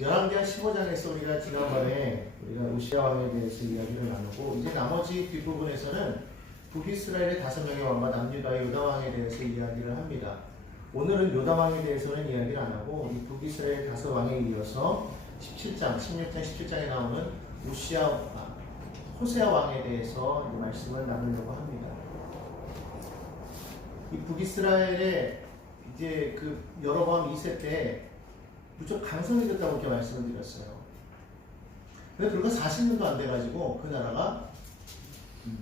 열왕기하 15장에서 우리가 지난번에 우시아 왕에 대해서 이야기를 나누고 이제 나머지 뒷부분에서는 북이스라엘의 5명의 왕과 남유다의 요다 왕에 대해서 이야기를 합니다. 오늘은 요다 왕에 대해서는 이야기를 안 하고 이 북이스라엘 5왕에 이어서 17장, 16장, 17장에 나오는 호세아 왕에 대해서 말씀을 나누려고 합니다. 이 북이스라엘의 이제 그 여로보암 2세 때 무척 강성해졌다고 이렇게 말씀을 드렸어요. 근데 불과 40년도 안 돼가지고 그 나라가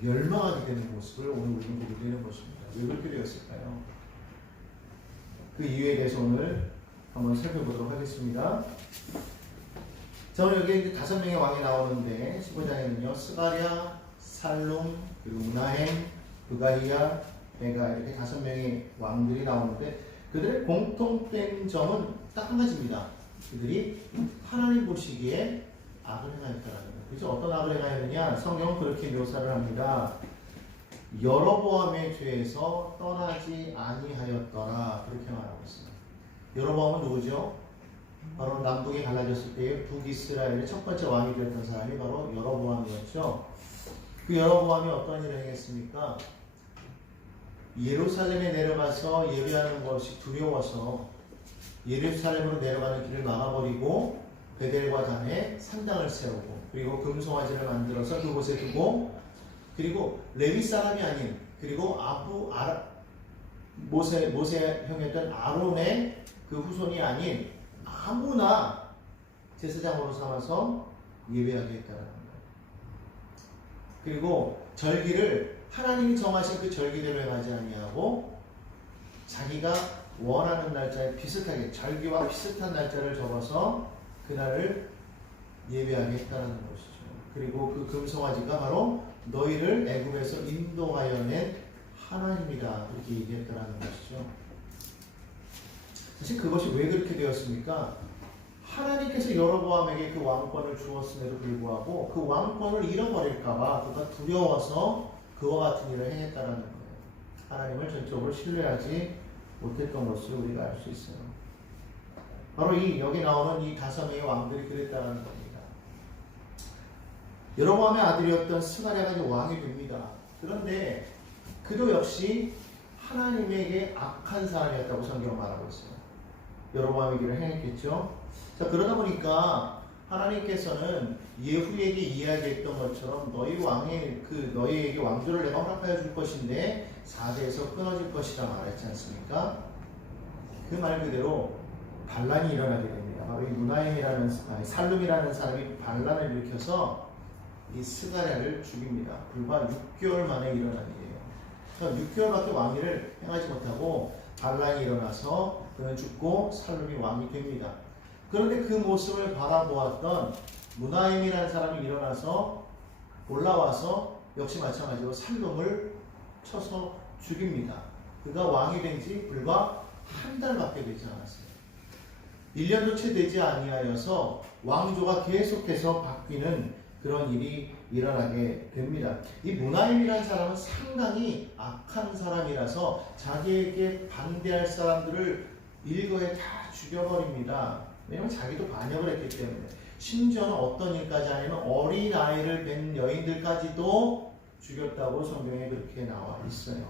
멸망하게 되는 모습을 오늘 우리는 보게 되는 것입니다. 왜 그렇게 되었을까요? 그 이유에 대해서 오늘 한번 살펴보도록 하겠습니다. 자, 오늘 여기 5명의 왕이 나오는데 15장에는요 스가랴, 살룸, 그리고 우나행, 브가이야, 베가 이렇게 5명의 왕들이 나오는데 그들의 공통된 점은 딱 한 가지입니다. 그들이 하나님 보시기에 악을 행하였다는 거예요. 그래서 어떤 악을 행하였느냐? 성경은 그렇게 묘사를 합니다. 여로보암의 죄에서 떠나지 아니하였더라 그렇게 말하고 있습니다. 여로보암은 누구죠? 바로 남북이 갈라졌을 때의 북이스라엘의 첫 번째 왕이 되었던 사람이 바로 여로보암이었죠. 그 여로보암이 어떤 일을 행했습니까? 예루살렘에 내려가서 예배하는 것이 두려워서 예루살렘으로 내려가는 길을 막아버리고 베델과 단에 산당을 세우고 그리고 금송아지를 만들어서 그곳에 두고 그리고 레위 사람이 아닌 그리고 모세 형이었던 아론의 그 후손이 아닌 아무나 제사장으로 삼아서 예배하게 했다는 거예요. 그리고 절기를 하나님이 정하신 그 절기대로 행하지 아니하고 자기가 원하는 날짜에 비슷하게 절기와 비슷한 날짜를 적어서 그날을 예배하게 했다는 것이죠. 그리고 그 금송아지가 바로 너희를 애굽에서 인도하여 낸 하나님이다 이렇게 얘기했다는 것이죠. 사실 그것이 왜 그렇게 되었습니까? 하나님께서 여로보암에게 그 왕권을 주었음에도 불구하고 그 왕권을 잃어버릴까봐 그가 두려워서 그와 같은 일을 행했다는 거예요. 하나님을 전적으로 신뢰하지 못했던 것을 우리가 알 수 있어요. 바로 여기 나오는 이 5명의 왕들이 그랬다는 겁니다. 여로보암의 아들이었던 스가랴가 이제 왕이 됩니다. 그런데 그도 역시 하나님에게 악한 사람이었다고 성경은 말하고 있어요. 여로보암의 길을 행했겠죠. 자, 그러다 보니까 하나님께서는 예후에게 이야기했던 것처럼 너희에게 왕조를 내가 허락하여 줄 것인데 4대에서 끊어질 것이라 말했지 않습니까? 그 말 그대로 반란이 일어나게 됩니다. 바로 이 살룸이라는 사람이 반란을 일으켜서 이 스가랴를 죽입니다. 불과 6개월 만에 일어난 일이에요. 그러니까 6개월밖에 왕위를 행하지 못하고 반란이 일어나서 그는 죽고 살룸이 왕이 됩니다. 그런데 그 모습을 바라보았던 무나임이라는 사람이 올라와서 역시 마찬가지로 살룸을 쳐서 죽입니다. 그가 왕이 된 지 불과 한 달밖에 되지 않았어요. 1년도 채 되지 아니하여서 왕조가 계속해서 바뀌는 그런 일이 일어나게 됩니다. 이 무나임이라는 사람은 상당히 악한 사람이라서 자기에게 반대할 사람들을 일거에 다 죽여버립니다. 왜냐하면 자기도 반역을 했기 때문에. 심지어는 어떤 일까지 아니면 어린 아이를 뵌 여인들까지도 죽였다고 성경에 그렇게 나와 있어요.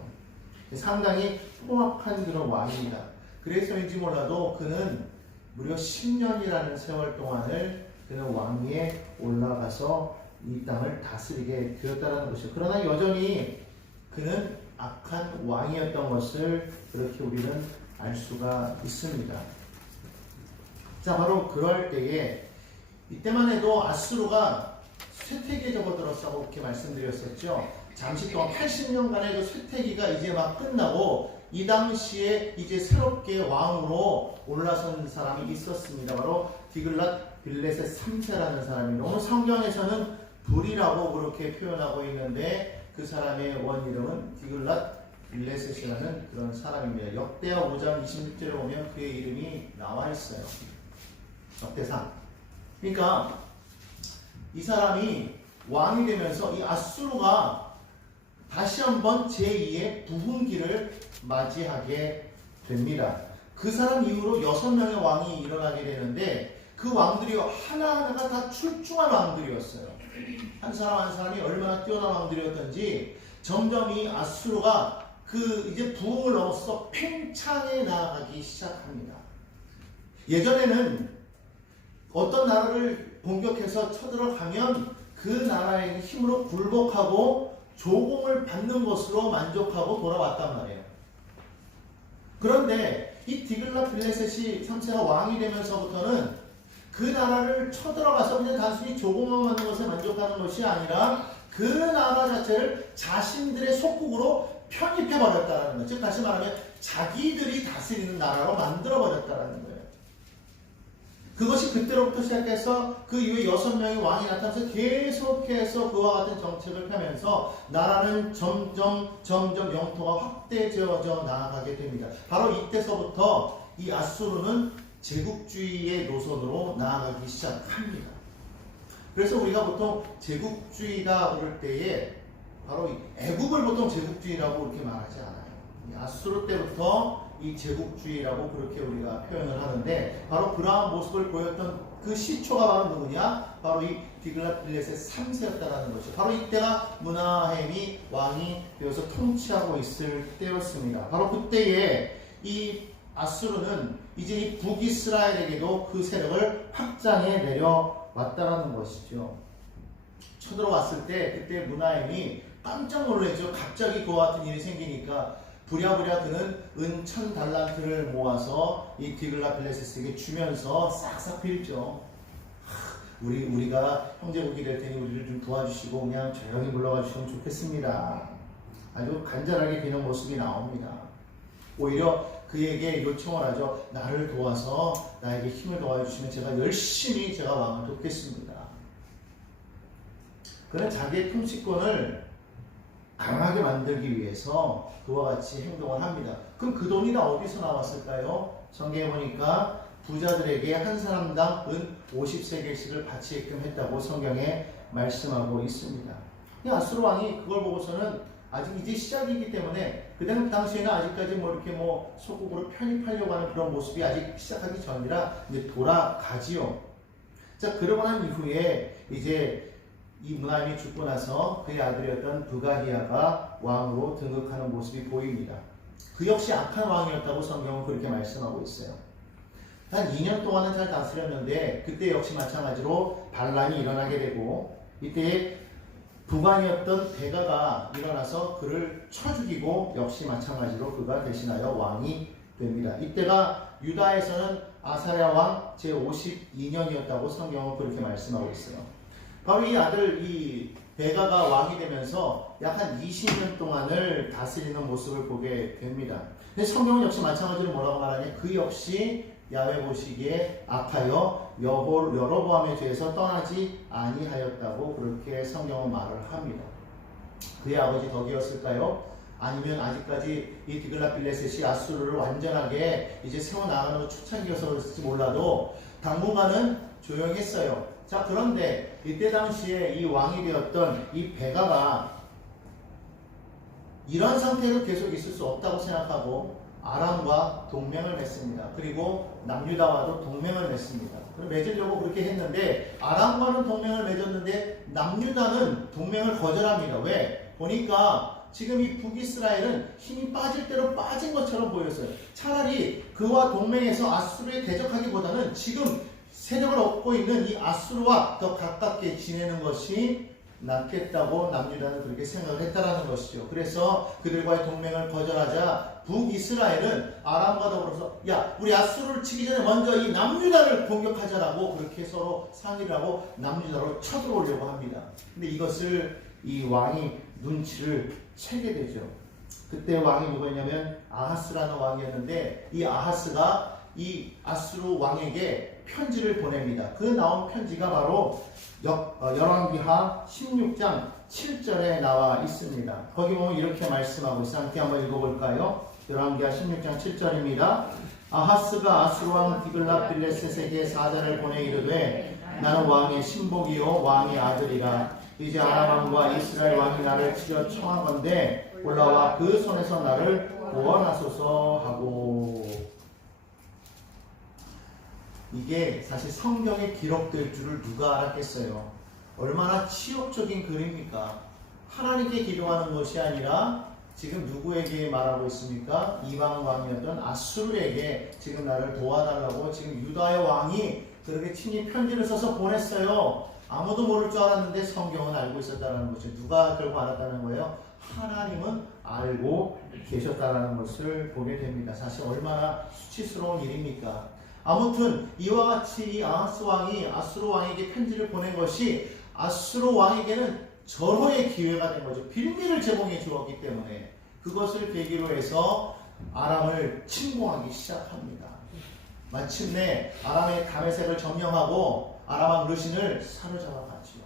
상당히 포악한 그런 왕입니다. 그래서인지 몰라도 그는 무려 10년이라는 세월 동안을 그는 왕위에 올라가서 이 땅을 다스리게 되었다는 것이죠. 그러나 여전히 그는 악한 왕이었던 것을 그렇게 우리는 알 수가 있습니다. 자, 바로 그럴 때에 이때만 해도 아수르가 쇠퇴기에 접어들었다고 이렇게 말씀드렸었죠. 잠시 동안 80년간의 그 쇠퇴기가 이제 막 끝나고 이 당시에 이제 새롭게 왕으로 올라선 사람이 있었습니다. 바로 디글랏 빌레셋 3세라는 사람입니다. 오늘 성경에서는 불이라고 그렇게 표현하고 있는데 그 사람의 원 이름은 디글랏 빌레셋이라는 그런 사람입니다. 역대하 5장 26절에 보면 그의 이름이 나와 있어요. 역대상. 그러니까 이 사람이 왕이 되면서 이 아수르가 다시 한번 제2의 부흥기를 맞이하게 됩니다. 그 사람 이후로 6명의 왕이 일어나게 되는데 그 왕들이 하나하나가 다 출중한 왕들이었어요. 한 사람 한 사람이 얼마나 뛰어난 왕들이었던지 점점 이 아수르가 그 이제 부흥을 넘어서 팽창해 나아가기 시작합니다. 예전에는 어떤 나라를 공격해서 쳐들어가면 그 나라의 힘으로 굴복하고 조공을 받는 것으로 만족하고 돌아왔단 말이에요. 그런데 이 디글랏빌레셋이 3세가 왕이 되면서부터는 그 나라를 쳐들어가서 그냥 단순히 조공만 받는 것에 만족하는 것이 아니라 그 나라 자체를 자신들의 속국으로 편입해버렸다는 거죠. 즉 다시 말하면 자기들이 다스리는 나라로 만들어버렸다는 거예요. 그것이 그때로부터 시작해서 그 이후에 6명의 왕이 나타나서 계속해서 그와 같은 정책을 펴면서 나라는 점점 영토가 확대되어져 나아가게 됩니다. 바로 이때서부터 이 아수르는 제국주의의 노선으로 나아가기 시작합니다. 그래서 우리가 보통 제국주의다 그럴 때에 바로 애국을 보통 제국주의라고 그렇게 말하지 않아요. 아수르 때부터 이 제국주의라고 그렇게 우리가 표현을 하는데 바로 그러한 모습을 보였던 그 시초가 바로 누구냐? 바로 이 디글랏빌레셋 3세였다라는 것이죠. 바로 이때가 므나헴이 왕이 되어서 통치하고 있을 때였습니다. 바로 그때에 이 아수르는 이제 이 북이스라엘에게도 그 세력을 확장해 내려왔다라는 것이죠. 쳐들어왔을 때 그때 므나헴이 깜짝 놀랐죠. 갑자기 그와 같은 일이 생기니까 부랴부랴 그는 은 1000달란트를 모아서 이 디글랏빌레셋에게 주면서 싹싹 빌죠. 우리가 형제국이 될 테니 우리를 좀 도와주시고 그냥 조용히 물러가 주시면 좋겠습니다. 아주 간절하게 비는 모습이 나옵니다. 오히려 그에게 요청을 하죠. 나를 도와서 나에게 힘을 도와주시면 제가 열심히 제가 왕을 돕겠습니다. 그는 자기의 통치권을 강하게 만들기 위해서 그와 같이 행동을 합니다. 그럼 그 돈이 다 어디서 나왔을까요? 성경에 보니까 부자들에게 한 사람당 은 50세겔씩을 바치게끔 했다고 성경에 말씀하고 있습니다. 아수르 왕이 그걸 보고서는 아직 이제 시작이기 때문에 그 당시에는 아직까지 이렇게 소국으로 편입하려고 하는 그런 모습이 아직 시작하기 전이라 이제 돌아가지요. 자, 그러고 난 이후에 이제 이 므나헴이 죽고 나서 그의 아들이었던 부가히야가 왕으로 등극하는 모습이 보입니다. 그 역시 악한 왕이었다고 성경은 그렇게 말씀하고 있어요. 한 2년 동안은 잘 다스렸는데 그때 역시 마찬가지로 반란이 일어나게 되고 이때 부관이었던 베가가 일어나서 그를 쳐 죽이고 역시 마찬가지로 그가 대신하여 왕이 됩니다. 이때가 유다에서는 아사랴 왕 제52년이었다고 성경은 그렇게 말씀하고 있어요. 바로 이 아들 이 베가가 왕이 되면서 약 한 20년 동안을 다스리는 모습을 보게 됩니다. 근데 성경은 역시 마찬가지로 뭐라고 말하냐? 그 역시 야훼 보시기에 악하여 여로보암의 죄에서 떠나지 아니하였다고 그렇게 성경은 말을 합니다. 그의 아버지 덕이었을까요? 아니면 아직까지 이 디글랏빌레셋이 아수르를 완전하게 이제 세워나가는 초창기여서 그랬을지 몰라도 당분간은 조용했어요. 자, 그런데 이때 당시에 이 왕이 되었던 이 베가가 이런 상태로 계속 있을 수 없다고 생각하고 아람과 동맹을 맺습니다. 그리고 남유다와도 동맹을 맺습니다. 맺으려고 그렇게 했는데 아람과는 동맹을 맺었는데 남유다는 동맹을 거절합니다. 왜? 보니까 지금 이 북이스라엘은 힘이 빠질 대로 빠진 것처럼 보였어요. 차라리 그와 동맹해서 아수르에 대적하기보다는 지금 세력을 얻고 있는 이 아수르와 더 가깝게 지내는 것이 낫겠다고 남유다는 그렇게 생각을 했다라는 것이죠. 그래서 그들과의 동맹을 거절하자 북이스라엘은 아람과 더불어서 야, 우리 아수르를 치기 전에 먼저 이 남유다를 공격하자라고 그렇게 서로 상의를 하고 남유다로 쳐들어오려고 합니다. 근데 이것을 이 왕이 눈치를 채게 되죠. 그때 왕이 누구였냐면 아하스라는 왕이었는데 이 아하스가 이 아수르 왕에게 편지를 보냅니다. 그 나온 편지가 바로 열왕기하 16장 7절에 나와 있습니다. 거기 보면 이렇게 말씀하고 있어요. 함께 한번 읽어볼까요? 열왕기하 16장 7절입니다. 아하스가 아수르 왕 디글랏빌레셋에게 사자를 보내 이르되 나는 왕의 신복이요 왕의 아들이라. 이제 아람 왕과 이스라엘 왕이 나를 치려 청하건대 올라와 그 손에서 나를 구원하소서 하고. 이게 사실 성경에 기록될 줄을 누가 알았겠어요? 얼마나 치욕적인 글입니까? 하나님께 기도하는 것이 아니라 지금 누구에게 말하고 있습니까? 이방 왕이었던 아수르에게 지금 나를 도와달라고 지금 유다의 왕이 그렇게 친히 편지를 써서 보냈어요. 아무도 모를 줄 알았는데 성경은 알고 있었다는 것을 누가 결국 알았다는 거예요? 하나님은 알고 계셨다는 것을 보게 됩니다. 사실 얼마나 수치스러운 일입니까? 아무튼 이와 같이 이 아하스 왕이 아수르 왕에게 편지를 보낸 것이 아수르 왕에게는 절호의 기회가 된 거죠. 빌미를 제공해 주었기 때문에 그것을 계기로 해서 아람을 침공하기 시작합니다. 마침내 아람의 다메섹을 점령하고 아람 왕 르신을 사로잡아갔지요.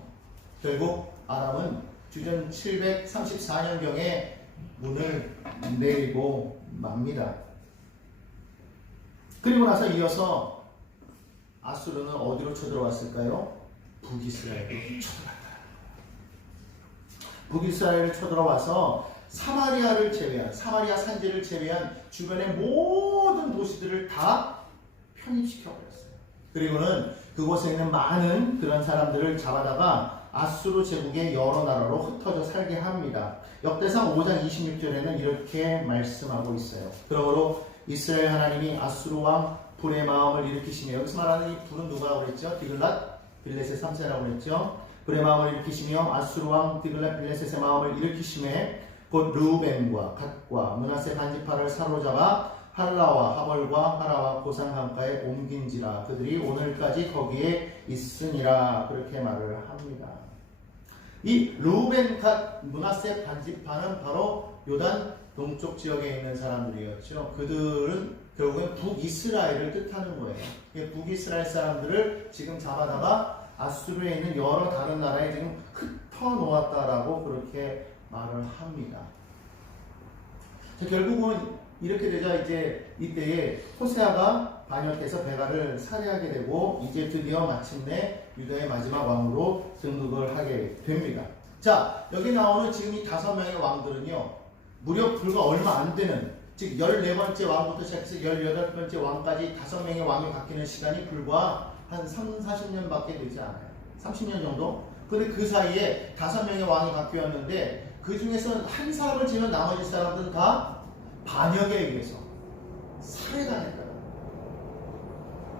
결국 아람은 주전 734년경에 문을 내리고 맙니다. 그리고 나서 이어서 아수르는 어디로 쳐들어왔을까요? 북이스라엘로 쳐들어왔다. 북이스라엘을 쳐들어와서 사마리아 산지를 제외한 주변의 모든 도시들을 다 편입시켜버렸어요. 그리고는 그곳에 있는 많은 그런 사람들을 잡아다가 아수르 제국의 여러 나라로 흩어져 살게 합니다. 역대상 5장 26절에는 이렇게 말씀하고 있어요. 그러므로 이스라엘 하나님이 아수르 왕 불의 마음을 일으키시며, 여기서 말하는 이 불은 누구라고 그랬죠? 디글랏 빌레셋 3세라고 그랬죠? 불의 마음을 일으키시며 아수르 왕 디글랏 빌레셋의 마음을 일으키심에 곧 르우벤과 갓과 므낫세 반지파를 사로잡아 할라와 하벌과 하라와 고산 강가에 옮긴지라. 그들이 오늘까지 거기에 있으니라. 그렇게 말을 합니다. 이 르우벤 갓 므낫세 반지파는 바로 요단 동쪽 지역에 있는 사람들이었죠. 그들은 결국엔 북이스라엘을 뜻하는 거예요. 북이스라엘 사람들을 지금 잡아다가 아수르에 있는 여러 다른 나라에 지금 흩어 놓았다라고 그렇게 말을 합니다. 자, 결국은 이렇게 되자 이제 이때에 호세아가 반역해서 베가를 살해하게 되고 이제 드디어 마침내 유다의 마지막 왕으로 등극을 하게 됩니다. 자, 여기 나오는 지금 이 5명의 왕들은요, 무려 불과 얼마 안 되는, 즉 14번째 왕부터 시작해서 18번째 왕까지 5명의 왕이 바뀌는 시간이 불과 한 30-40년밖에 되지 않아요. 30년 정도? 근데 그 사이에 5명의 왕이 바뀌었는데 그 중에서 한 사람을 지면 나머지 사람들은 다 반역에 의해서 살해당했다.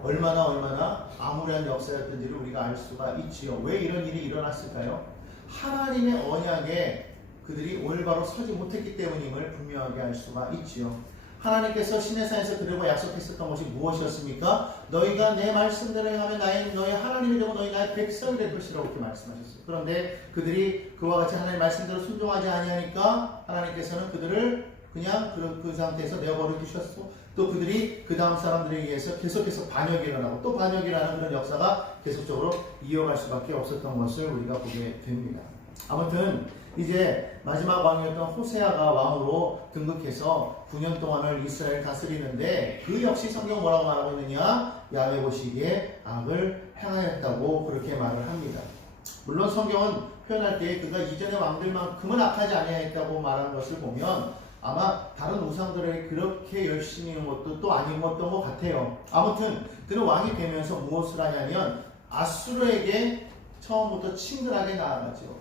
얼마나 암울한 역사였던지를 우리가 알 수가 있지요. 왜 이런 일이 일어났을까요? 하나님의 언약에 그들이 올바로 서지 못했기 때문임을 분명하게 알 수가 있지요. 하나님께서 시내산에서 그들과 약속했었던 것이 무엇이었습니까? 너희가 내 말씀대로 행하면 너희 하나님이 되고 너희 나의 백성이 될 것이라고 이렇게 말씀하셨어요. 그런데 그들이 그와 같이 하나님의 말씀대로 순종하지 아니하니까 하나님께서는 그들을 그냥 그 상태에서 내버려 두셨고, 또 그들이 그 다음 사람들에 의해서 계속해서 반역이 일어나고 또 반역이라는 그런 역사가 계속적으로 이어갈 수밖에 없었던 것을 우리가 보게 됩니다. 아무튼 이제 마지막 왕이었던 호세아가 왕으로 등극해서 9년 동안을 이스라엘 다스리는데 그 역시 성경 뭐라고 말하고 있느냐? 야훼 보시기에 악을 행하였다고 그렇게 말을 합니다. 물론 성경은 표현할 때 그가 이전의 왕들만큼은 악하지 아니하였다고 말하는 것을 보면 아마 다른 우상들에게 그렇게 열심히 있는 것도 또 아닌 것던 것 같아요. 아무튼 그는 왕이 되면서 무엇을 하냐면 아수르에게 처음부터 친근하게 나아가죠.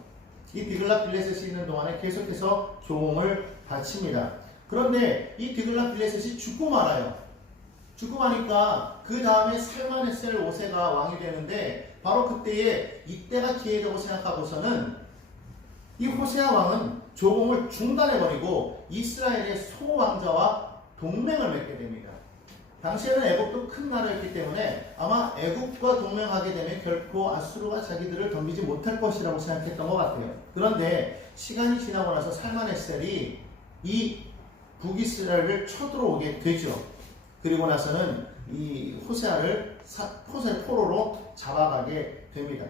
이 디글랏 빌레셋이 있는 동안에 계속해서 조공을 바칩니다. 그런데 이 디글랏 빌레셋이 죽고 말아요. 죽고 마니까 그 다음에 살마네셀 5세가 왕이 되는데 바로 그때에 이때가 기회라고 생각하고서는 이 호세아 왕은 조공을 중단해버리고 이스라엘의 소왕자와 동맹을 맺게 됩니다. 당시에는 애국도 큰 나라였기 때문에 아마 애국과 동맹하게 되면 결코 아수르가 자기들을 덤비지 못할 것이라고 생각했던 것 같아요. 그런데 시간이 지나고 나서 살마네셀이 이 북이스라엘을 쳐들어오게 되죠. 그리고 나서는 이 호세 포로로 잡아가게 됩니다.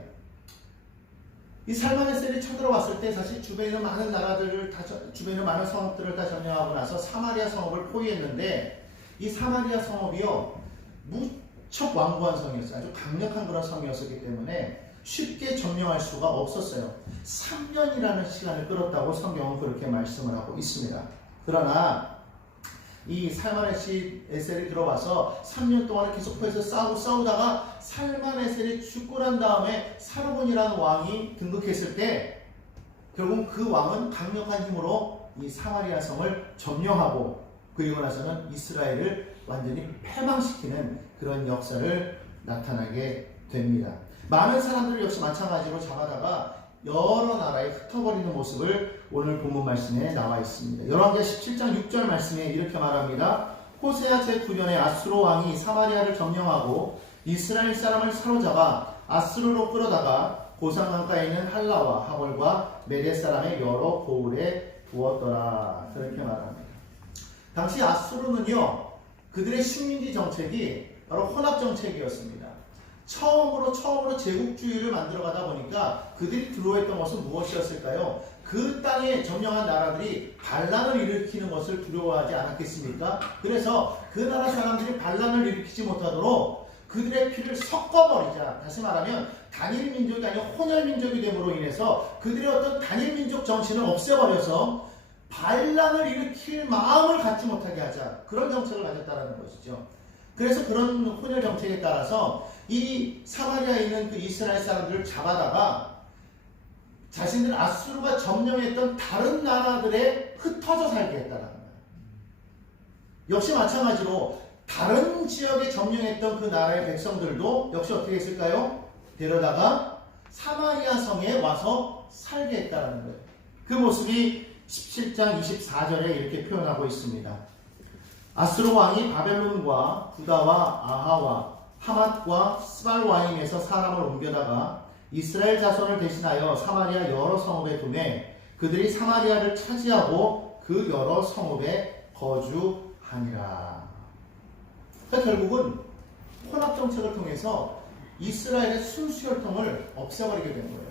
이 살마네셀이 쳐들어왔을 때 사실 주변에 있는 많은 나라들을 주변에 있는 많은 성읍들을 다 점령하고 나서 사마리아 성읍을 포위했는데 이 사마리아 성읍이요 무척 완고한 성이었어요. 아주 강력한 그런 성이었기 때문에 쉽게 점령할 수가 없었어요. 3년이라는 시간을 끌었다고 성경은 그렇게 말씀을 하고 있습니다. 그러나 이 살만에셀이 들어와서 3년 동안 계속해서 싸우다가 살만에셀이 죽고 난 다음에 사르곤이라는 왕이 등극했을 때 결국 그 왕은 강력한 힘으로 이 사마리아 성을 점령하고 그리고 나서는 이스라엘을 완전히 패망시키는 그런 역사를 나타나게 됩니다. 많은 사람들 역시 마찬가지로 잡아다가 여러 나라에 흩어버리는 모습을 오늘 본문 말씀에 나와 있습니다. 열왕기하 17장 6절 말씀에 이렇게 말합니다. 호세아 제9년에 아수르 왕이 사마리아를 점령하고 이스라엘 사람을 사로잡아 아수르로 끌어다가 고산강가에 있는 할라와 하볼과 메대 사람의 여러 고을에 두었더라. 그렇게 말합니다. 당시 아수르는요, 그들의 식민지 정책이 바로 혼합 정책이었습니다. 처음으로 제국주의를 만들어가다 보니까 그들이 두려워했던 것은 무엇이었을까요? 그 땅에 점령한 나라들이 반란을 일으키는 것을 두려워하지 않았겠습니까? 그래서 그 나라 사람들이 반란을 일으키지 못하도록 그들의 피를 섞어버리자. 다시 말하면 단일 민족이 아니라 혼혈 민족이 됨으로 인해서 그들의 어떤 단일 민족 정신을 없애버려서 반란을 일으킬 마음을 갖지 못하게 하자. 그런 정책을 가졌다는 것이죠. 그래서 그런 혼혈 정책에 따라서 이 사마리아에 있는 그 이스라엘 사람들을 잡아다가 자신들 아수르가 점령했던 다른 나라들에 흩어져 살게 했다는 거예요. 역시 마찬가지로 다른 지역에 점령했던 그 나라의 백성들도 역시 어떻게 했을까요? 데려다가 사마리아 성에 와서 살게 했다는 거예요. 그 모습이 17장 24절에 이렇게 표현하고 있습니다. 아수르 왕이 바벨론과 구다와 아하와 하맛과 스발와임에서 사람을 옮겨다가 이스라엘 자손을 대신하여 사마리아 여러 성읍에 두매 그들이 사마리아를 차지하고 그 여러 성읍에 거주하니라. 그러니까 결국은 혼합 정책을 통해서 이스라엘의 순수혈통을 없애버리게 된 거예요.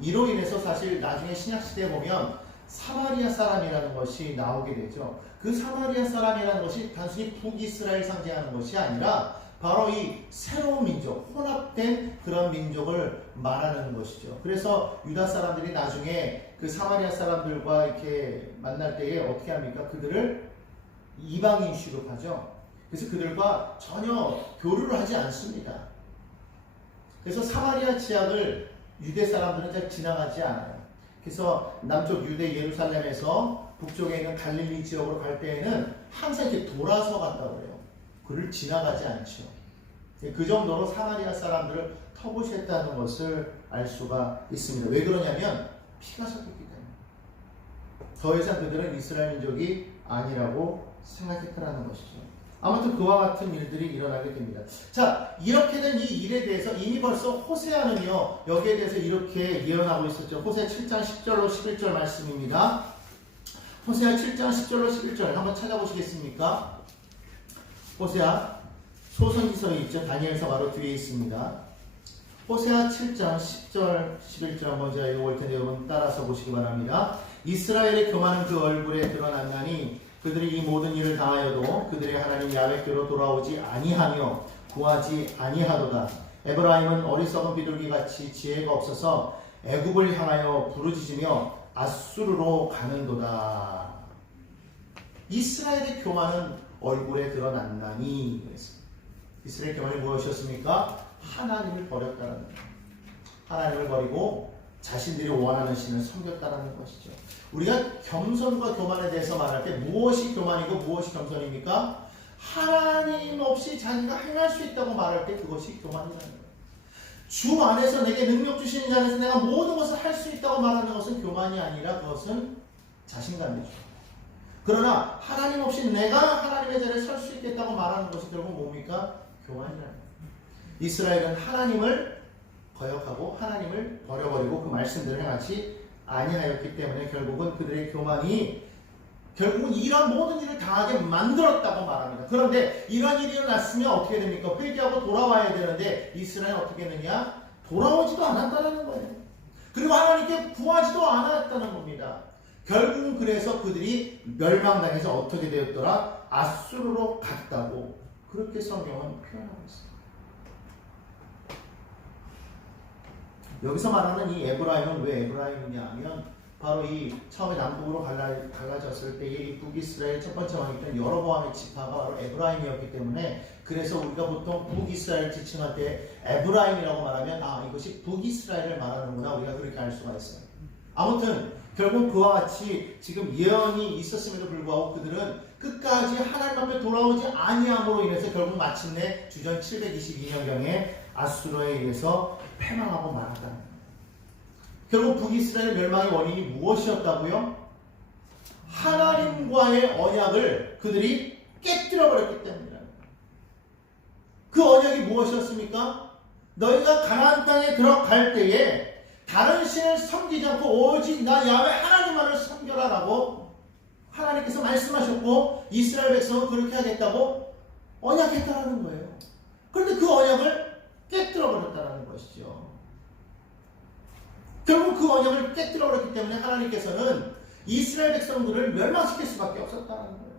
이로 인해서 사실 나중에 신약시대에 보면 사마리아 사람이라는 것이 나오게 되죠. 그 사마리아 사람이라는 것이 단순히 북이스라엘 상징하는 것이 아니라 바로 이 새로운 민족, 혼합된 그런 민족을 말하는 것이죠. 그래서 유다 사람들이 나중에 그 사마리아 사람들과 이렇게 만날 때에 어떻게 합니까? 그들을 이방인 취급하죠. 그래서 그들과 전혀 교류를 하지 않습니다. 그래서 사마리아 지역을 유대 사람들은 잘 지나가지 않아요. 그래서 남쪽 유대 예루살렘에서 북쪽에 있는 갈릴리 지역으로 갈 때에는 항상 이렇게 돌아서 간다고 해요. 그를 지나가지 않죠. 그 정도로 사마리아 사람들을 터부시했다는 것을 알 수가 있습니다. 왜 그러냐면 피가 섞였기 때문에. 더 이상 그들은 이스라엘 민족이 아니라고 생각했다는 것이죠. 아무튼 그와 같은 일들이 일어나게 됩니다. 자, 이렇게 된 이 일에 대해서 이미 벌써 호세아는요, 여기에 대해서 이렇게 예언하고 있었죠. 호세아 7장 10절로 11절 말씀입니다. 호세아 7장 10절로 11절 한번 찾아보시겠습니까? 호세아 소선지서에 있죠. 다니엘서 바로 뒤에 있습니다. 호세아 7장 10절 11절 한번 제가 읽어볼 텐데 여러분 따라서 보시기 바랍니다. 이스라엘의 교만은 그 얼굴에 드러났나니 그들이 이 모든 일을 당하여도 그들의 하나님 야훼께로 돌아오지 아니하며 구하지 아니하도다. 에브라임은 어리석은 비둘기같이 지혜가 없어서 애굽을 향하여 부르짖으며 아수르로 가는도다. 이스라엘의 교만은 얼굴에 드러났나니. 이스라엘 교만이 무엇이었습니까? 하나님을 버렸다는 거예요. 하나님을 버리고 자신들이 원하는 신을 섬겼다는 것이죠. 우리가 겸손과 교만에 대해서 말할 때 무엇이 교만이고 무엇이 겸손입니까? 하나님 없이 자기가 행할 수 있다고 말할 때 그것이 교만이라는 거예요. 주 안에서 내게 능력 주시는 자 안에서 내가 모든 것을 할 수 있다고 말하는 것은 교만이 아니라 그것은 자신감이죠. 그러나 하나님 없이 내가 하나님의 자리에 설 수 있겠다고 말하는 것이 결국 뭡니까? 교만이라는 거예요. 이스라엘은 하나님을 거역하고 하나님을 버려버리고 그 말씀들을 행하지 아니하였기 때문에 결국은 그들의 교만이 결국은 이런 모든 일을 당하게 만들었다고 말합니다. 그런데 이런 일이 일어났으면 어떻게 됩니까? 회개하고 돌아와야 되는데 이스라엘은 어떻게 했느냐? 돌아오지도 않았다는 거예요. 그리고 하나님께 구하지도 않았다는 겁니다. 결국은 그래서 그들이 멸망당해서 어떻게 되었더라? 아수르로 갔다고 그렇게 성경은 표현하고 있습니다. 여기서 말하는 이 에브라임은 왜 에브라임이냐 하면 바로 이 처음에 남북으로 갈라졌을 때의 이 북이스라엘 첫 번째 왕이었던 여로보암의 지파가 바로 에브라임이었기 때문에 그래서 우리가 보통 북이스라엘 지칭할 때 에브라임이라고 말하면 아 이것이 북이스라엘을 말하는구나 우리가 그렇게 알 수가 있어요. 아무튼 결국 그와 같이 지금 예언이 있었음에도 불구하고 그들은 끝까지 하나님 앞에 돌아오지 아니함으로 인해서 결국 마침내 주전 722년경에 아수르에 의해서 패망하고 말았다는 거예요. 결국 북이스라엘 멸망의 원인이 무엇이었다고요? 하나님과의 언약을 그들이 깨뜨려버렸기 때문이라는 거예요. 그 언약이 무엇이었습니까? 너희가 가나안 땅에 들어갈 때에 다른 신을 섬기지 않고 오직 나 야훼 하나님만을 섬겨라 라고 하나님께서 말씀하셨고 이스라엘 백성은 그렇게 하겠다고 언약했다라는 거예요. 그런데 그 언약을 깨뜨려버렸다는 것이죠. 결국 그 언약을 깨뜨려버렸기 때문에 하나님께서는 이스라엘 백성들을 멸망시킬 수밖에 없었다는 거예요.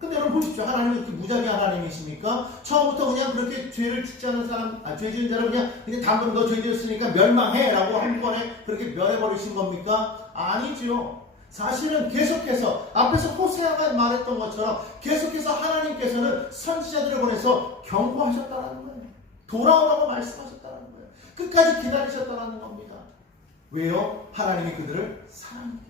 근데 여러분 보십시오. 하나님은 그렇게 무자비한 하나님이십니까? 처음부터 그냥 그렇게 죄를 짓지 않은 사람, 죄 지은 자를 그냥 단번에 너 죄 지었으니까 멸망해 라고 한 번에 그렇게 멸해버리신 겁니까? 아니죠. 사실은 계속해서 앞에서 호세아가 말했던 것처럼 계속해서 하나님께서는 선지자들을 보내서 경고하셨다는 거예요. 돌아오라고 말씀하셨다는 거예요. 끝까지 기다리셨다는 겁니다. 왜요? 하나님이 그들을 사랑합니다.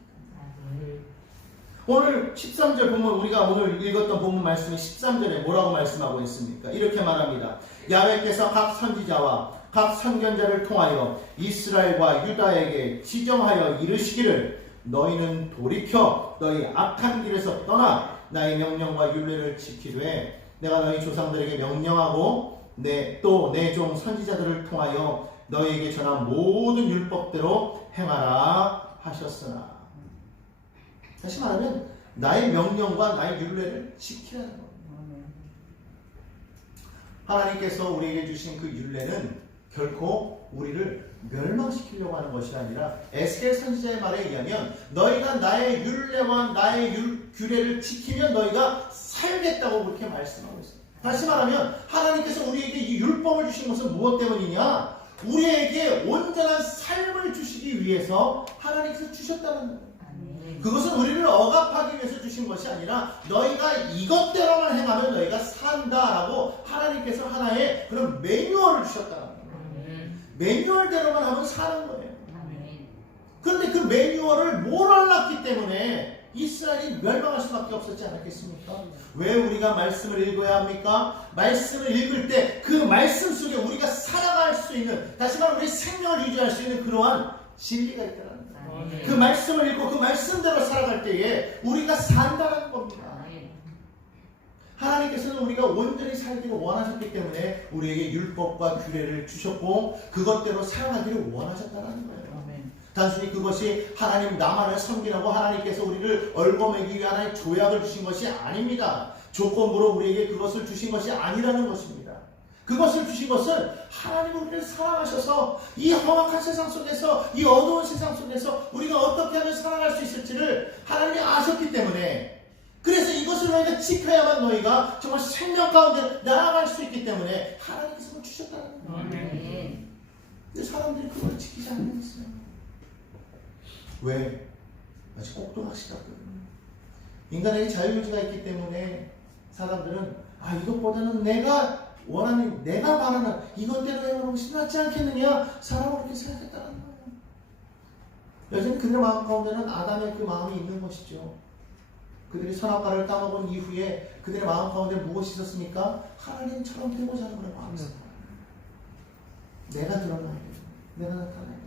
오늘 13절 보면 우리가 오늘 읽었던 본문 말씀이 13절에 뭐라고 말씀하고 있습니까? 이렇게 말합니다. 야훼께서 각 선지자와 각 선견자를 통하여 이스라엘과 유다에게 지정하여 이르시기를 너희는 돌이켜 너희 악한 길에서 떠나 나의 명령과 율례를 지키되 내가 너희 조상들에게 명령하고 내 종 선지자들을 통하여 너희에게 전한 모든 율법대로 행하라 하셨으나 다시 말하면 나의 명령과 나의 율례를 지키라는 겁니다. 하나님께서 우리에게 주신 그 율례는 결코 우리를 멸망시키려고 하는 것이 아니라 에스겔 선지자의 말에 의하면 너희가 나의 율례와 나의 규례를 지키면 너희가 살겠다고 그렇게 말씀하고 있습니다. 다시 말하면 하나님께서 우리에게 이 율법을 주신 것은 무엇 때문이냐? 우리에게 온전한 삶을 주시기 위해서 하나님께서 주셨다는 거예요. 그것은 우리를 억압하기 위해서 주신 것이 아니라 너희가 이것대로만 행하면 너희가 산다라고 하나님께서 하나의 그런 매뉴얼을 주셨다는 거예요. 매뉴얼대로만 하면 사는 거예요. 그런데 그 매뉴얼을 몰랐기 때문에 이스라엘이 멸망할 수밖에 없었지 않았겠습니까? 왜 우리가 말씀을 읽어야 합니까? 말씀을 읽을 때 그 말씀 속에 우리가 살아갈 수 있는, 다시 말하면 우리 생명을 유지할 수 있는 그러한 진리가 있다는 거예요. 그 말씀을 읽고 그 말씀대로 살아갈 때에 우리가 산다는 겁니다. 하나님께서는 우리가 온전히 살기를 원하셨기 때문에 우리에게 율법과 규례를 주셨고 그것대로 살아가기를 원하셨다는 거예요. 단순히 그것이 하나님 나만을 섬기라고 하나님께서 우리를 얽어매기 위한 하나의 조약을 주신 것이 아닙니다. 조건부로 우리에게 그것을 주신 것이 아니라는 것입니다. 그것을 주신 것은 하나님은 우리를 사랑하셔서 이 험악한 세상 속에서, 이 어두운 세상 속에서 우리가 어떻게 하면 살아갈 수 있을지를 하나님이 아셨기 때문에, 그래서 이것을 너희가 지켜야만 너희가 정말 생명 가운데 나아갈 수 있기 때문에 하나님께서 그걸 주셨다는 거예요. 근데 사람들이 그걸 지키지 않고 있어요. 왜? 아직 꼭두각시거든요. 인간에게 자유의지가 있기 때문에 사람들은 이것보다는 내가 원하는, 내가 바라는 이것대로 행하는 것이 낫지 않겠느냐, 사람은 그렇게 생각했다는 거예요. 여전히 그들의 마음 가운데는 아담의 그 마음이 있는 것이죠. 그들이 선악과를 따먹은 이후에 그들의 마음 가운데 무엇이 있었습니까? 하나님처럼 되고자 하는 그런 마음이 있었다. 내가 드러나야 돼요. 내가 나타나야 돼요.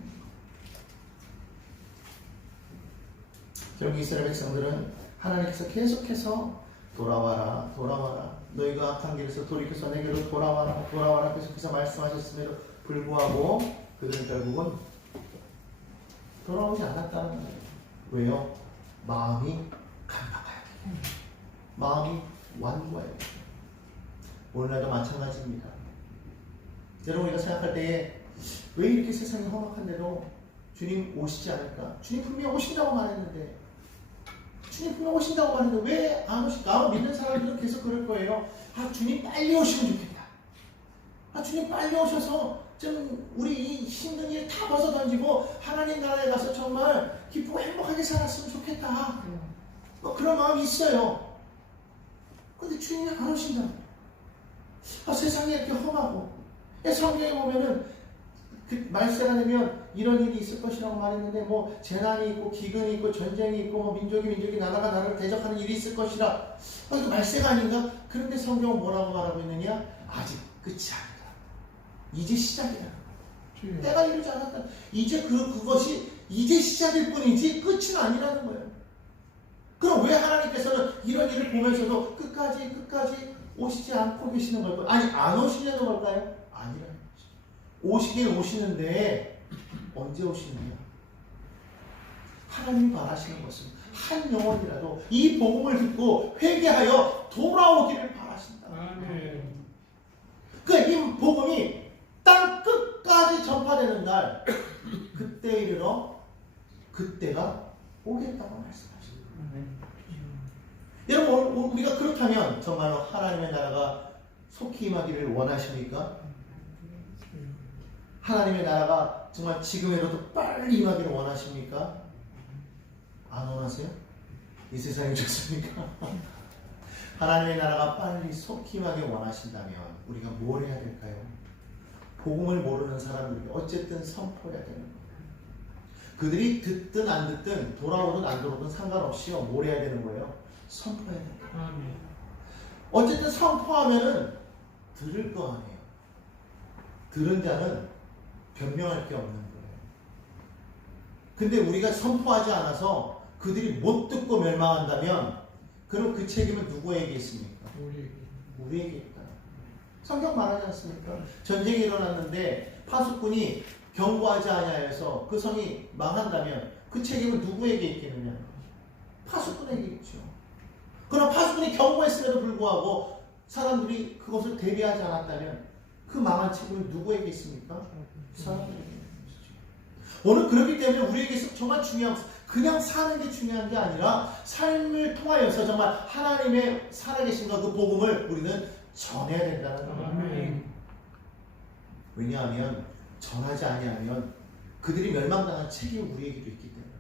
결국 이스라엘 백성들은 하나님께서 계속해서 돌아와라, 돌아와라, 너희가 악한 길에서 돌이켜서 내게로 돌아와라, 돌아와라 계속해서 말씀하셨음에도 불구하고 그들은 결국은 돌아오지 않았다는 거예요. 왜요? 마음이 강박해야 돼요. 마음이 완고해야 돼요. 오늘날도 마찬가지입니다. 여러분, 우리가 생각할 때에 왜 이렇게 세상이 험악한데도 주님 오시지 않을까? 주님 분명히 오신다고 말했는데, 주님 분명 오신다고 말했는데 왜 안 오실까? 믿는 사람들은 계속 그럴 거예요. 주님 빨리 오시면 좋겠다. 주님 빨리 오셔서 좀 우리 이 힘든 일 다 벗어 던지고 하나님 나라에 가서 정말 기쁘고 행복하게 살았으면 좋겠다. 뭐 그런 마음이 있어요. 근데 주님이 안 오신다. 세상이 이렇게 험하고, 성경에 보면은 그 말세가 되면 이런 일이 있을 것이라고 말했는데, 뭐 재난이 있고 기근이 있고 전쟁이 있고 뭐 민족이 나라가 나라를 대적하는 일이 있을 것이라. 이거 말세가 아닌가? 그런데 성경은 뭐라고 말하고 있느냐? 아직 끝이 아니다. 이제 시작이다. 때가 이르지 않았다. 이제 그것이 이제 시작일 뿐이지 끝은 아니라는 거예요. 그럼 왜 하나님께서는 이런 일을 보면서도 끝까지 오시지 않고 계시는 걸까요? 아니, 안 오시려는 걸까요? 아니라는 거죠. 오시긴 오시는데 언제 오시느냐? 하나님이 바라시는 것은 한 영혼이라도 이 복음을 듣고 회개하여 돌아오기를 바라신다. 그러니까 이 복음이 땅 끝까지 전파되는 날, 그때 이르러 그때가 오겠다고 말씀하십니다. 여러분, 우리가 그렇다면 정말로 하나님의 나라가 속히 임하기를 원하십니까? 하나님의 나라가 정말 지금이라도 빨리 임하기를 원하십니까? 안 원하세요? 이 세상이 좋습니까? 하나님의 나라가 빨리 속히 임하기를 원하신다면 우리가 뭘 해야 될까요? 복음을 모르는 사람들이 어쨌든 선포해야 되는 거예요. 그들이 듣든 안 듣든 돌아오든 안 돌아오든 상관없이요. 뭘 해야 되는 거예요? 선포해야 되는 거예요. 어쨌든 선포하면은 들을 거 아니에요. 들은 자는 변명할 게 없는 거예요. 근데 우리가 선포하지 않아서 그들이 못 듣고 멸망한다면 그럼 그 책임은 누구에게 있습니까? 우리에게 있다. 성경 말하지 않습니까? 전쟁이 일어났는데 파수꾼이 경고하지 아니하여서 그 성이 망한다면 그 책임은 누구에게 있겠느냐? 파수꾼에게 있죠. 그러나 파수꾼이 경고했음에도 불구하고 사람들이 그것을 대비하지 않았다면 그 망한 책임은 누구에게 있습니까? 사람들에게 있죠. 오늘 그렇기 때문에 우리에게서 정말 중요한 것은 그냥 사는 게 중요한 게 아니라 삶을 통하여서 정말 하나님의 살아계신과 그 복음을 우리는 전해야 된다는 거예요. 왜냐하면 전하지 아니하면 그들이 멸망당한 책임이 우리에게도 있기 때문에.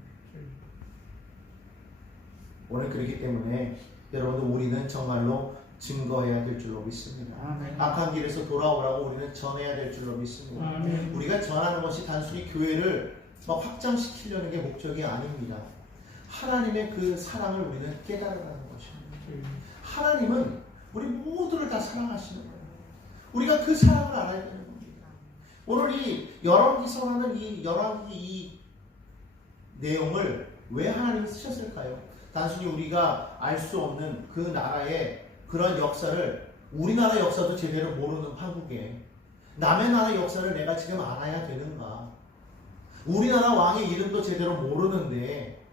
오늘 그렇기 때문에 여러분들 우리는 정말로 증거해야 될 줄로 믿습니다. 악한 길에서 돌아오라고 우리는 전해야 될 줄로 믿습니다. 우리가 전하는 것이 단순히 교회를 확장시키려는 게 목적이 아닙니다. 하나님의 그 사랑을 우리는 깨달으라는 것입니다. 하나님은 우리 모두를 다 사랑하시는 거예요. 우리가 그 사랑을 알아야 되는 겁니다. 오늘 이 열왕기서라는 이 열왕기 이 내용을 왜 하나님이 쓰셨을까요? 단순히 우리가 알 수 없는 그 나라의 그런 역사를 우리나라 역사도 제대로 모르는 한국에 남의 나라 역사를 내가 지금 알아야 되는가? 우리나라 왕의 이름도 제대로 모르는데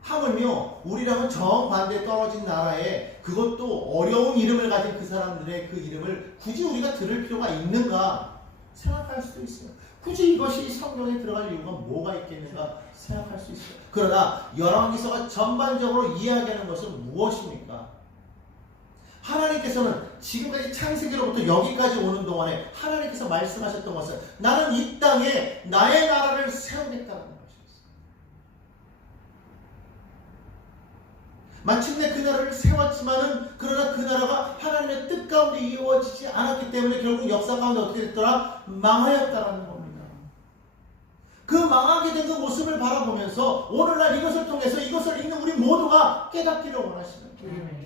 하물며 우리랑은 정반대에 떨어진 나라에 그것도 어려운 이름을 가진 그 사람들의 그 이름을 굳이 우리가 들을 필요가 있는가 생각할 수도 있어요. 굳이 이것이 성경에 들어갈 이유가 뭐가 있겠는가 생각할 수 있어요. 그러나 열왕기서가 전반적으로 이야기하는 것은 무엇입니까? 하나님께서는 지금까지 창세기로부터 여기까지 오는 동안에 하나님께서 말씀하셨던 것은 나는 이 땅에 나의 나라를 세우겠다는 것이었어요. 마침내 그 나라를 세웠지만은 그러나 그 나라가 하나님의 뜻 가운데 이루어지지 않았기 때문에 결국 역사 가운데 어떻게 됐더라? 망하였다라는 겁니다. 그 망하게 된 그 모습을 바라보면서 오늘날 이것을 통해서 이것을 읽는 우리 모두가 깨닫기를 원하시는 거예요.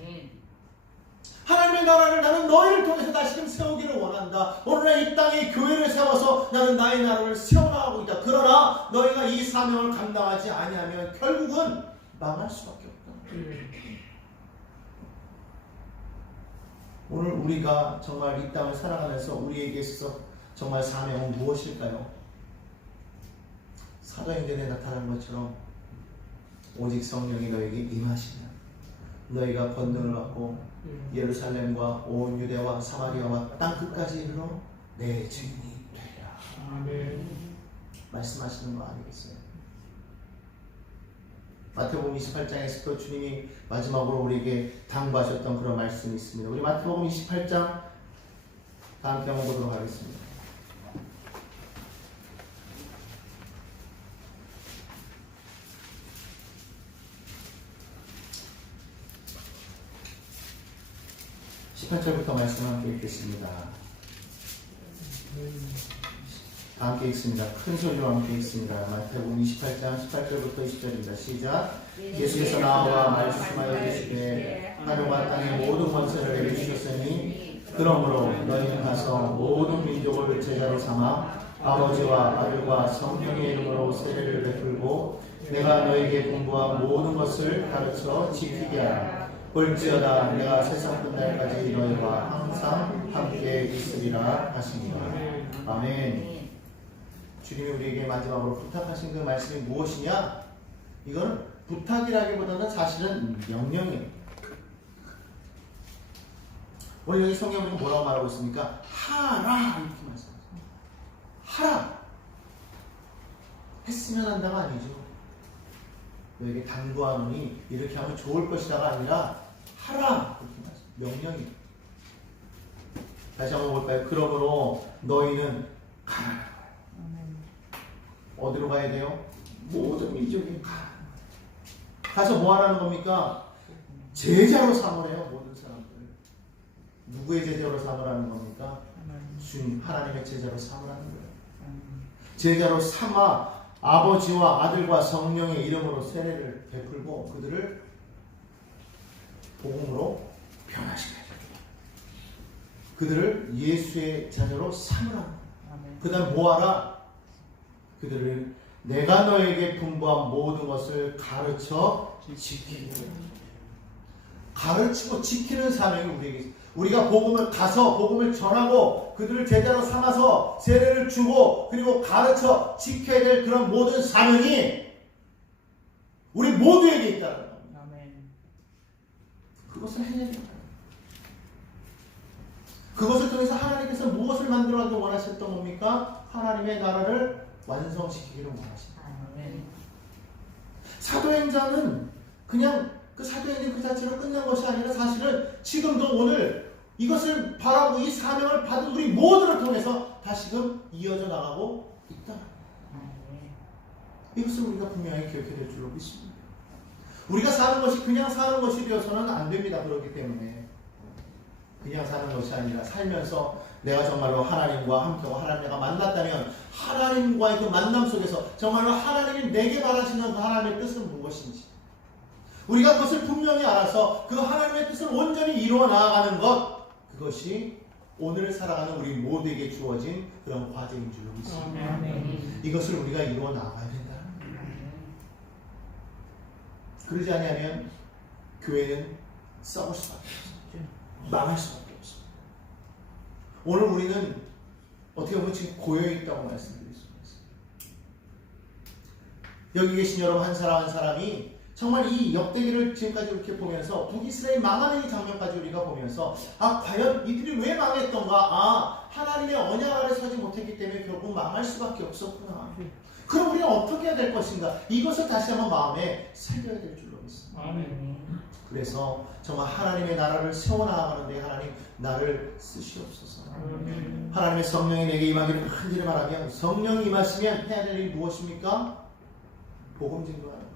하나님의 나라를 나는 너희를 통해서 다시금 세우기를 원한다. 오늘날 이 땅에 교회를 세워서 나는 나의 나라를 세워나가고 있다. 그러나 너희가 이 사명을 감당하지 아니하면 결국은 망할 수밖에 없다. 오늘 우리가 정말 이 땅을 살아가면서 우리에게 있어서 정말 사명은 무엇일까요? 사도행전에 나타난 것처럼 오직 성령이 너에게 임하시면 너희가 권능을 받고 예루살렘과 온 유대와 사마리아와 땅 끝까지 이르러 내 증인이 되리라. 아멘. 말씀하시는 거 아니겠어요? 마태복음 28장에서도 주님이 마지막으로 우리에게 당부하셨던 그런 말씀이 있습니다. 우리 마태복음 28장 다 함께 한번 보도록 하겠습니다. 18절부터 말씀 함께 읽겠습니다. 함께 읽습니다. 큰 소리로 함께 읽습니다. 마태복음 28장 18절부터 20절입니다. 시작. 예수께서 나와 말씀하여 이르시되 하늘과 땅의 모든 권세를 내려주셨으니 그러므로 너희는 가서 모든 민족을 제자로 삼아 아버지와 아들과 성령의 이름으로 세례를 베풀고 내가 너희에게 공부한 모든 것을 가르쳐 지키게 하라. 볼지어다 내가 세상 끝날까지 너희와 항상 함께 있으리라 하시니라. 아멘. 주님이 우리에게 마지막으로 부탁하신 그 말씀이 무엇이냐? 이건 부탁이라기보다는 사실은 명령이에요. 오늘 여기 성경은 뭐라고 말하고 있습니까? 하라 이렇게 말씀하세요. 하라. 했으면 한다가 아니죠. 너에게 당부하노니 이렇게 하면 좋을 것이다가 아니라 하라 이렇게 말씀. 명령이에요. 다시 한번 볼까요? 그러므로 너희는 가라. 어디로 가야 돼요? 모든 민족이 가서 뭐 하라는 겁니까? 제자로 삼으래요. 모든 사람들. 누구의 제자로 삼으라는 겁니까? 주님 하나님의 제자로 삼으라는 거예요. 제자로 삼아 아버지와 아들과 성령의 이름으로 세례를 베풀고 그들을 복음으로 변화시켜야 돼요. 그들을 예수의 자녀로 삼으라는 거예요. 그 다음 뭐하라? 그들을 내가 너에게 분부한 모든 것을 가르쳐 지키고 가르치고 지키는 사명이 우리에게 있습니다. 우리가 복음을 가서 복음을 전하고 그들을 제자로 삼아서 세례를 주고 그리고 가르쳐 지켜야 될 그런 모든 사명이 우리 모두에게 있다는 겁니다. 그것을 해내야 된다. 그것을 통해서 하나님께서 무엇을 만들어가기 원하셨던 겁니까? 하나님의 나라를 완성시키기를 원하십니다. 사도행전은 그냥 그 사도행전 그 자체로 끝난 것이 아니라 사실은 지금도 오늘 이것을 바라고 이 사명을 받은 우리 모두를 통해서 다시금 이어져 나가고 있다. 이것을 우리가 분명히 기억해야 될 줄로 믿습니다. 우리가 사는 것이 그냥 사는 것이 되어서는 안 됩니다. 그렇기 때문에 그냥 사는 것이 아니라 살면서 내가 정말로 하나님과 함께하고 하나님과 만났다면 하나님과의 그 만남 속에서 정말로 하나님이 내게 바라시는 그 하나님의 뜻은 무엇인지 우리가 그것을 분명히 알아서 그 하나님의 뜻을 온전히 이루어 나아가는 것 그것이 오늘 살아가는 우리 모두에게 주어진 그런 과제인 줄로 믿습니다. 이것을 우리가 이루어 나가야 된다. 그러지 않으면 교회는 썩을 수밖에 없어요. 망할 수밖에 없어요. 오늘 우리는 어떻게 보면 지금 고여있다고 말씀드릴 수 있습니다. 여기 계신 여러분 한 사람 한 사람이 정말 이 역대기를 지금까지 이렇게 보면서 북이스라엘 망하는 이 장면까지 우리가 보면서 과연 이들이 왜 망했던가 하나님의 언약 아래 서지 못했기 때문에 결국 망할 수밖에 없었구나. 그럼 우리는 어떻게 해야 될 것인가 이것을 다시 한번 마음에 새겨야 될 줄로 믿습니다. 그래서 정말 하나님의 나라를 세워나가는데 하나님 나를 쓰시옵소서. 하나님의 성령이 내게 임하기를 간절히 바라며 성령이 임하시면 해야 될 일이 무엇입니까? 복음 증거하는 거예요.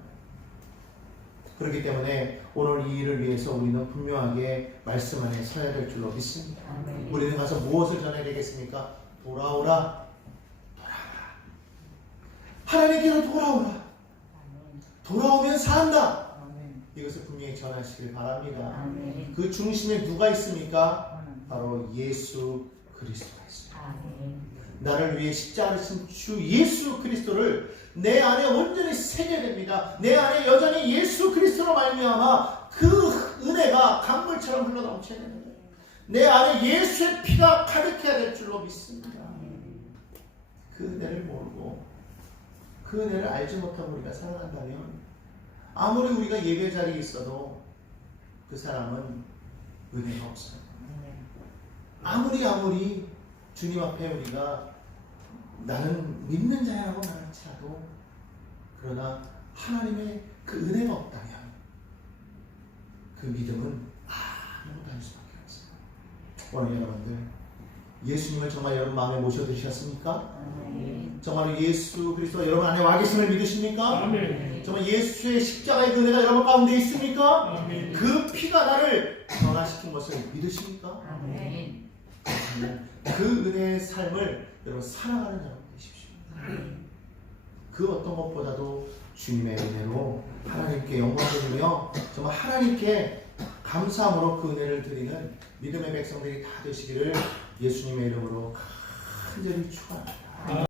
그렇기 때문에 오늘 이 일을 위해서 우리는 분명하게 말씀 안에 서야 될 줄로 믿습니다. 우리는 가서 무엇을 전해야 되겠습니까? 돌아오라. 돌아오라. 하나님께로 돌아오라. 돌아오면 산다. 이것을 분명히 전하시길 바랍니다. 그 중심에 누가 있습니까? 바로 예수 그리스도가 있습니다. 나를 위해 십자가를 진 주 예수 그리스도를 내 안에 온전히 새겨야 됩니다. 내 안에 여전히 예수 그리스도로 말미암아 그 은혜가 강물처럼 흘러넘쳐야 됩니다. 내 안에 예수의 피가 가득해야 될 줄로 믿습니다. 그 은혜를 모르고 그 은혜를 알지 못하고 우리가 살아간다면 아무리 우리가 예배 자리에 있어도 그 사람은 은혜가 없어요. 아무리 주님 앞에 우리가 나는 믿는 자라고 말할지라도 그러나 하나님의 그 은혜가 없다면 그 믿음은 아무것도 아닐 수밖에 없어요. 오늘 여러분들 예수님을 정말 여러분 마음에 모셔드리셨습니까? 정말 예수 그리스도가 여러분 안에 와 계심을 믿으십니까? 아멘. 정말 예수의 십자가의 그 은혜가 여러분 가운데 있습니까? 아멘. 그 피가 나를 변화시킨 것을 믿으십니까? 주시는 그 은혜의 삶을 여러분 살아가는 여러분 되십시오. 그 어떤 것보다도 주님의 은혜로 하나님께 영광 돌리며 정말 하나님께 감사함으로 그 은혜를 드리는 믿음의 백성들이 다 되시기를 예수님의 이름으로 간절히 축원합니다.